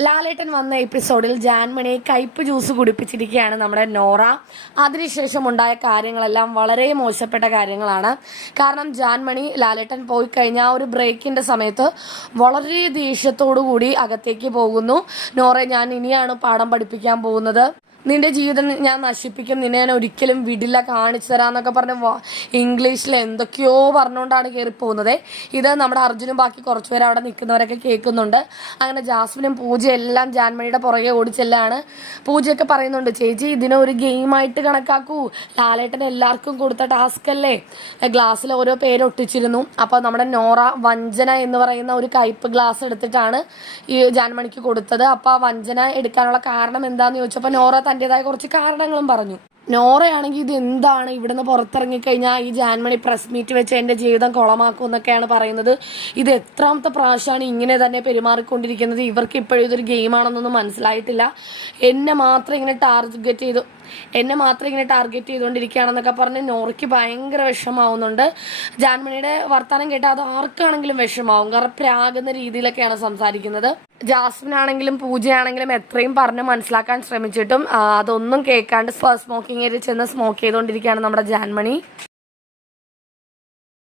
ലാലേട്ടൻ വന്ന എപ്പിസോഡിൽ ജാൻമണിയെ കയ്പ് ജ്യൂസ് കുടിപ്പിച്ചിരിക്കുകയാണ് നമ്മുടെ നോറ. അതിനുശേഷം ഉണ്ടായ കാര്യങ്ങളെല്ലാം വളരെ മോശപ്പെട്ട കാര്യങ്ങളാണ്. കാരണം ജാൻമണി ലാലേട്ടൻ പോയി കഴിഞ്ഞ ആ ഒരു ബ്രേക്കിന്റെ സമയത്ത് വളരെ ദേഷ്യത്തോടു കൂടി അകത്തേക്ക് പോകുന്നു. നോറെ ഞാൻ ഇനിയാണ് പാഠം പഠിപ്പിക്കാൻ പോകുന്നത്. നിന്റെ ജീവിതം ഞാൻ നശിപ്പിക്കും. നിന്നെ ഞാൻ ഒരിക്കലും വിടില്ല കാണിച്ചു തരാന്നൊക്കെ പറഞ്ഞ് ഇംഗ്ലീഷിൽ എന്തൊക്കെയോ പറഞ്ഞുകൊണ്ടാണ് കയറി പോകുന്നത്. ഇത് നമ്മുടെ അർജുനും ബാക്കി കുറച്ച് പേര് അവിടെ നിൽക്കുന്നവരൊക്കെ കേൾക്കുന്നുണ്ട്. അങ്ങനെ ജാസ്മിനും പൂജയും എല്ലാം ജാൻമണിയുടെ പുറകെ ഓടിച്ചെല്ലാണ് പൂജയൊക്കെ പറയുന്നുണ്ട് ചേച്ചി ഇതിനെ ഒരു ഗെയിമായിട്ട് കണക്കാക്കൂ. ലാലേട്ടൻ എല്ലാവർക്കും കൊടുത്ത ടാസ്ക് അല്ലേ? ഗ്ലാസ്സിൽ ഓരോ പേര് ഒട്ടിച്ചിരുന്നു. അപ്പോൾ നമ്മുടെ നോറ വഞ്ചന എന്ന് പറയുന്ന ഒരു കയ്പ് ഗ്ലാസ് എടുത്തിട്ടാണ് ഈ ജാൻമണിക്ക് കൊടുത്തത്. അപ്പോൾ ആ വഞ്ചന എടുക്കാനുള്ള കാരണം എന്താണെന്ന് ചോദിച്ചപ്പോൾ നോറ തന്റെതായ കുറച്ച് കാരണങ്ങളും പറഞ്ഞു നോറയാണെങ്കിൽ ഇത് എന്താണ് ഇവിടുന്ന് പുറത്തിറങ്ങി കഴിഞ്ഞാൽ ഈ ജാൻമണി പ്രസ് മീറ്റ് വെച്ച് എന്റെ ജീവിതം കുളമാക്കും എന്നൊക്കെയാണ് പറയുന്നത്. ഇത് എത്രാമത്തെ പ്രാവശ്യമാണ് ഇങ്ങനെ തന്നെ പെരുമാറിക്കൊണ്ടിരിക്കുന്നത്? ഇവർക്ക് ഇപ്പോഴും ഇതൊരു ഗെയിമാണെന്നൊന്നും മനസ്സിലായിട്ടില്ല. എന്നെ മാത്രം ഇങ്ങനെ ടാർഗറ്റ് ചെയ്തു എന്നെ മാത്രം ഇങ്ങനെ ടാർഗറ്റ് ചെയ്തുകൊണ്ടിരിക്കുകയാണെന്നൊക്കെ പറഞ്ഞ് നോറയ്ക്ക് ഭയങ്കര വിഷമാവുന്നുണ്ട് ജാൻമണിയുടെ വർത്തമാനം കേട്ടാൽ അത് ആർക്കാണെങ്കിലും വിഷമാവും കാരണം പ്രാകുന്ന രീതിയിലൊക്കെയാണ് സംസാരിക്കുന്നത്. ജാസ്മിൻ ആണെങ്കിലും പൂജയാണെങ്കിലും എത്രയും പറഞ്ഞ് മനസ്സിലാക്കാൻ ശ്രമിച്ചിട്ടും അതൊന്നും കേൾക്കാണ്ട് സ്മോക്കിംഗ് ഏരിയ ചെന്ന് സ്മോക്ക് ചെയ്തുകൊണ്ടിരിക്കുകയാണ് നമ്മുടെ ജാൻമണി.